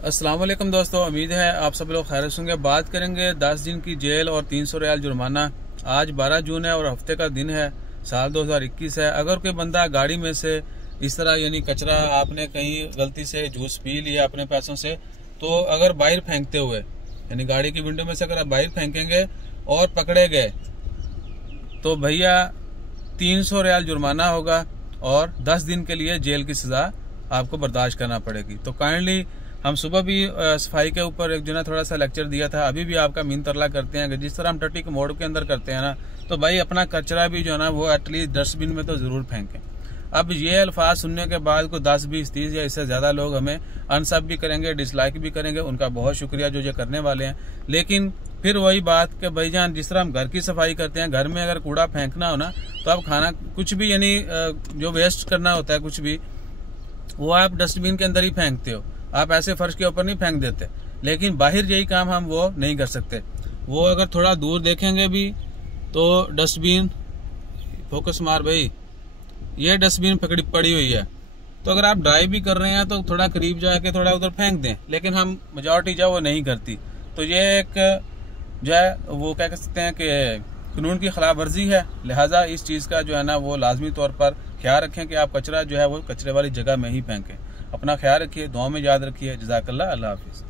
अस्सलाम वालेकुम दोस्तों, उम्मीद है आप सब लोग खैरियत होंगे। बात करेंगे 10 दिन की जेल और 300 रियाल जुर्माना। आज 12 जून है और हफ्ते का दिन है, साल 2021 है। अगर कोई बंदा गाड़ी में से इस तरह यानी कचरा आपने कहीं गलती से जूस पी लिया अपने पैसों से, तो अगर बाहर फेंकते हुए यानी गाड़ी की विंडो में से अगर आप बाहर फेंकेंगे और पकड़े गए तो भैया 300 रियाल जुर्माना होगा और 10 दिन के लिए जेल की सजा आपको बर्दाश्त करना पड़ेगी। तो काइंडली हम सुबह भी सफाई के ऊपर एक जो ना थोड़ा सा लेक्चर दिया था, अभी भी आपका मीन तरला करते हैं कि जिस तरह हम टट्टी के मोड़ के अंदर करते हैं ना, तो भाई अपना कचरा भी जो है ना वो एटलीस्ट डस्टबिन में तो जरूर फेंकें। अब ये अल्फाज सुनने के बाद को 10, 20, 30 या इससे ज्यादा लोग हमें अनसब भी करेंगे, डिसलाइक भी करेंगे। उनका बहुत शुक्रिया जो ये करने वाले हैं। लेकिन फिर वही बात कि भाईजान, जिस तरह हम घर की सफाई करते हैं, घर में अगर कूड़ा फेंकना हो ना, तो आप खाना कुछ भी यानी जो वेस्ट करना होता है कुछ भी, वो आप डस्टबिन के अंदर ही फेंकते हो। आप ऐसे फर्श के ऊपर नहीं फेंक देते। लेकिन बाहर यही काम हम वो नहीं कर सकते। वो अगर थोड़ा दूर देखेंगे भी तो डस्टबिन, फोकस मार भाई, ये डस्टबिन पड़ी हुई है। तो अगर आप ड्राइव भी कर रहे हैं तो थोड़ा करीब जाके थोड़ा उधर फेंक दें। लेकिन हम मेजॉरिटी जो वो नहीं करती। तो ये एक जो है वो क्या कह सकते हैं कि कानून की खिलाफ वर्जी है। लिहाजा इस चीज़ का जो है ना वो लाजमी तौर पर ख्याल रखें कि आप कचरा जो है वो कचरे वाली जगह में ही फेंकें। अपना ख्याल रखिए, दुआ में याद रखिए। जज़ाकल्लाह, अल्लाह हाफिज़।